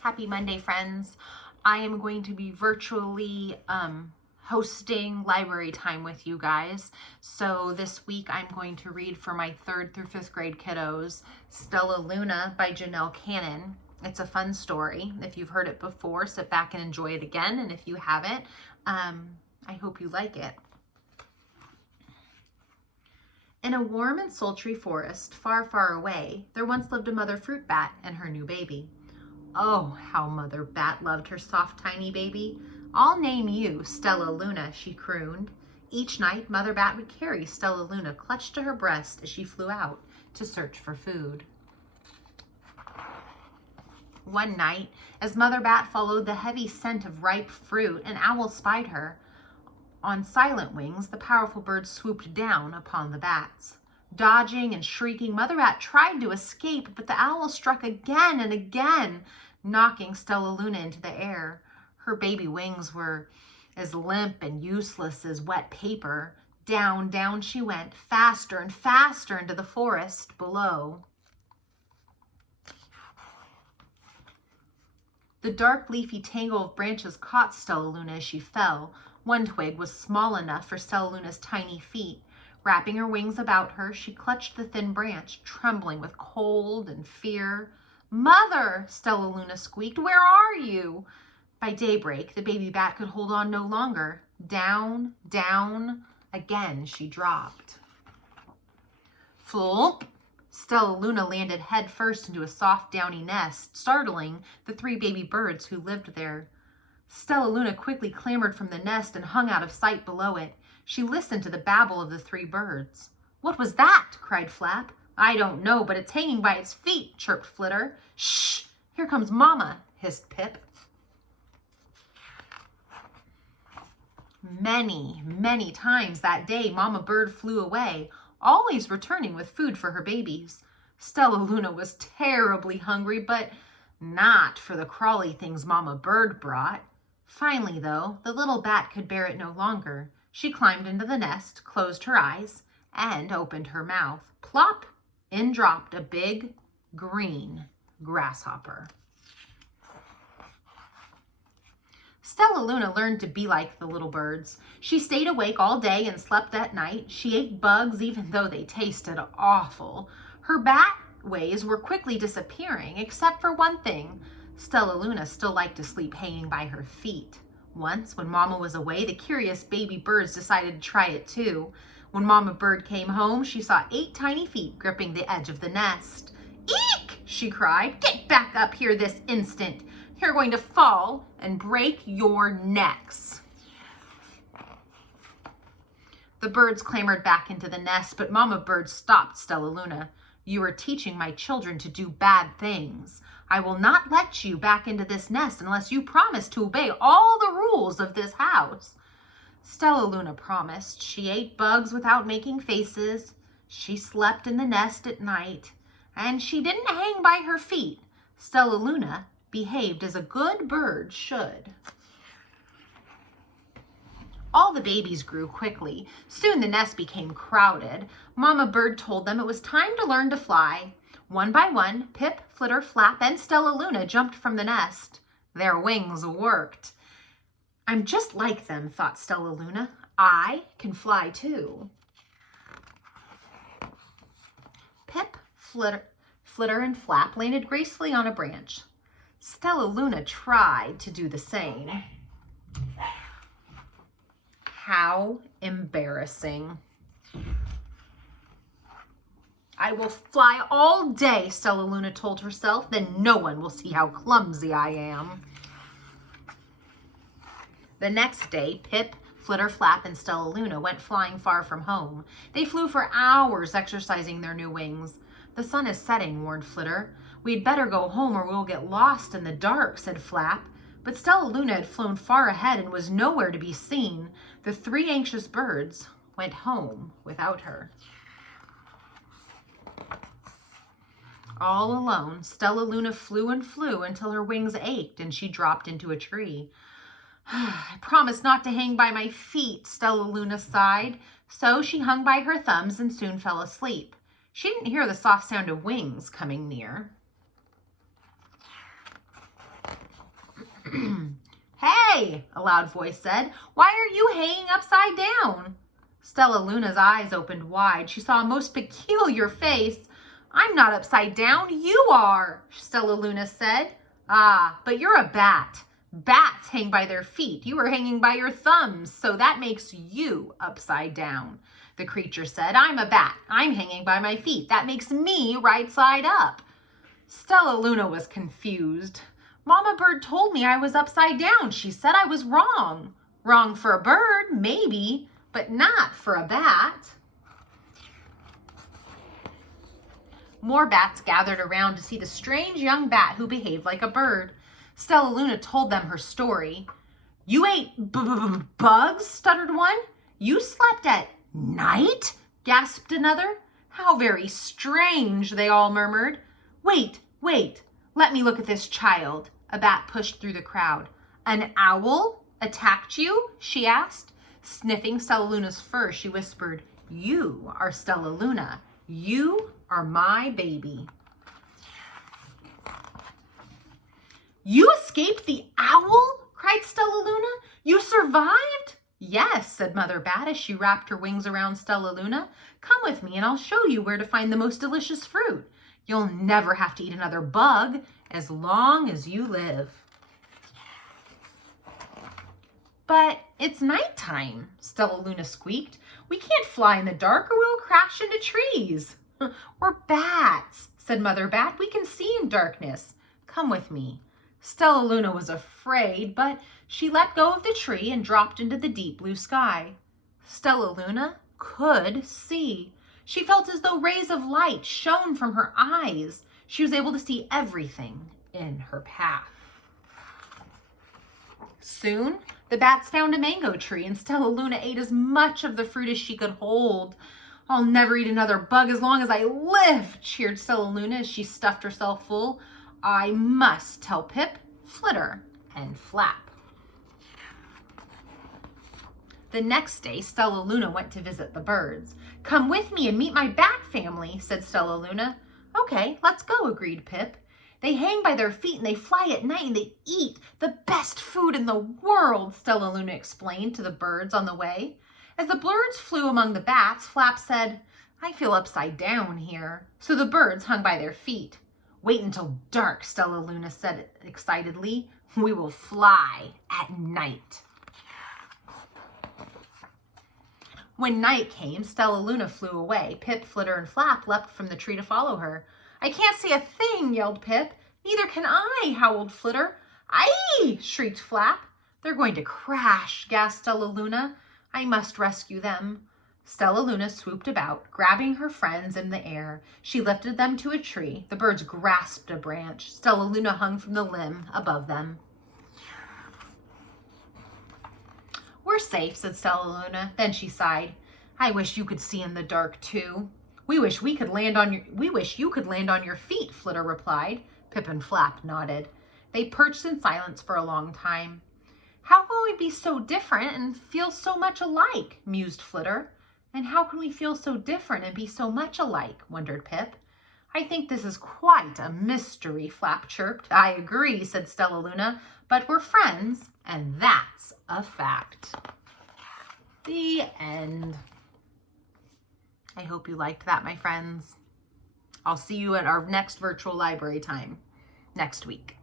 Happy Monday, friends. I am going to be virtually hosting library time with you guys. So this week I'm going to read for my 3rd through 5th grade kiddos Stellaluna by Janelle Cannon. It's a fun story. If you've heard it before, sit back and enjoy it again. And if you haven't, I hope you like it. In a warm and sultry forest, far, far away, there once lived a mother fruit bat and her new baby. Oh, how Mother Bat loved her soft, tiny baby. "I'll name you Stellaluna," she crooned. Each night, Mother Bat would carry Stellaluna clutched to her breast as she flew out to search for food. One night, as Mother Bat followed the heavy scent of ripe fruit, an owl spied her. On silent wings, the powerful bird swooped down upon the bats. Dodging and shrieking, Mother Bat tried to escape, but the owl struck again and again, knocking Stellaluna into the air. Her baby wings were as limp and useless as wet paper. Down, down she went, faster and faster into the forest below. The dark leafy tangle of branches caught Stellaluna as she fell. One twig was small enough for Stellaluna's tiny feet. Wrapping her wings about her, she clutched the thin branch, trembling with cold and fear. "Mother!" Stellaluna squeaked. "Where are you?" By daybreak, the baby bat could hold on no longer. Down, down, again she dropped. Flop! Stellaluna landed head first into a soft, downy nest, startling the 3 baby birds who lived there. Stellaluna quickly clambered from the nest and hung out of sight below it. She listened to the babble of the 3 birds. "What was that?" cried Flap. "I don't know, but it's hanging by its feet," chirped Flitter. "Shh! Here comes Mama," hissed Pip. Many, many times that day, Mama Bird flew away, always returning with food for her babies. Stellaluna was terribly hungry, but not for the crawly things Mama Bird brought. Finally, though, the little bat could bear it no longer. She climbed into the nest, closed her eyes, and opened her mouth. Plop! In dropped a big, green grasshopper. Stellaluna learned to be like the little birds. She stayed awake all day and slept at night. She ate bugs even though they tasted awful. Her bat ways were quickly disappearing, except for one thing. Stellaluna still liked to sleep hanging by her feet. Once, when Mama was away, the curious baby birds decided to try it too. When Mama Bird came home, she saw 8 tiny feet gripping the edge of the nest. "Eek!" she cried. "Get back up here this instant. You're going to fall and break your necks." The birds clambered back into the nest, but Mama Bird stopped Stellaluna. "You are teaching my children to do bad things. I will not let you back into this nest unless you promise to obey all the rules of this house." Stellaluna promised. She ate bugs without making faces. She slept in the nest at night. And she didn't hang by her feet. Stellaluna behaved as a good bird should. All the babies grew quickly. Soon the nest became crowded. Mama Bird told them it was time to learn to fly. One by one, Pip, Flitter, Flap, and Stellaluna jumped from the nest. Their wings worked. "I'm just like them," thought Stellaluna. "I can fly too." Pip, Flitter, and Flap landed gracefully on a branch. Stellaluna tried to do the same. How embarrassing. "I will fly all day," Stellaluna told herself. "Then no one will see how clumsy I am." The next day, Pip, Flitter, Flap, and Stellaluna went flying far from home. They flew for hours, exercising their new wings. "The sun is setting," warned Flitter. "We'd better go home or we'll get lost in the dark," said Flap. But Stellaluna had flown far ahead and was nowhere to be seen. The 3 anxious birds went home without her. All alone, Stellaluna flew and flew until her wings ached and she dropped into a tree. "I promised not to hang by my feet," Stellaluna sighed. So she hung by her thumbs and soon fell asleep. She didn't hear the soft sound of wings coming near. Hey, a loud voice said, why are you hanging upside down? Stellaluna's eyes opened wide. She saw a most peculiar face. I'm not upside down, you are, Stellaluna said. Ah, but you're a bat. Bats hang by their feet. You are hanging by your thumbs, so that makes you upside down. The creature said, I'm a bat. I'm hanging by my feet. That makes me right side up. Stellaluna was confused. Mama Bird told me I was upside down. She said I was wrong. Wrong for a bird, maybe, but not for a bat. More bats gathered around to see the strange young bat who behaved like a bird. Stellaluna told them her story. You ate bugs, stuttered one. You slept at night, gasped another. How very strange, they all murmured. Wait, let me look at this child. A bat pushed through the crowd. An owl attacked you? She asked. Sniffing Stellaluna's fur, she whispered, you are Stellaluna. You are my baby. You escaped the owl? Cried Stellaluna. You survived? Yes, said Mother Bat as she wrapped her wings around Stellaluna. Come with me and I'll show you where to find the most delicious fruit. You'll never have to eat another bug as long as you live. But it's nighttime, Stellaluna squeaked. We can't fly in the dark or we'll crash into trees. We're bats, said Mother Bat. We can see in darkness. Come with me. Stellaluna was afraid, but she let go of the tree and dropped into the deep blue sky. Stellaluna could see. She felt as though rays of light shone from her eyes. She was able to see everything in her path. Soon, the bats found a mango tree, and Stellaluna ate as much of the fruit as she could hold. I'll never eat another bug as long as I live, cheered Stellaluna as she stuffed herself full. I must tell Pip, Flitter, and Flap. The next day, Stellaluna went to visit the birds. Come with me and meet my bat family, said Stellaluna. Okay, let's go, agreed Pip. They hang by their feet and they fly at night and they eat the best food in the world, Stellaluna explained to the birds on the way. As the birds flew among the bats, Flap said, I feel upside down here. So the birds hung by their feet. Wait until dark, Stellaluna said excitedly. We will fly at night. When night came, Stellaluna flew away. Pip, Flitter, and Flap leapt from the tree to follow her. I can't see a thing, yelled Pip. Neither can I, howled Flitter. Aye, shrieked Flap. They're going to crash, gasped Stellaluna. I must rescue them. Stellaluna swooped about, grabbing her friends in the air. She lifted them to a tree. The birds grasped a branch. Stellaluna hung from the limb above them. We're safe, said Stellaluna. Then she sighed. I wish you could see in the dark, too. We wish you could land on your feet, Flitter replied. Pip and Flap nodded. They perched in silence for a long time. How can we be so different and feel so much alike, mused Flitter. And how can we feel so different and be so much alike, wondered Pip. I think this is quite a mystery, Flap chirped. I agree, said Stellaluna, but we're friends, and that's a fact. The end. I hope you liked that, my friends. I'll see you at our next virtual library time next week.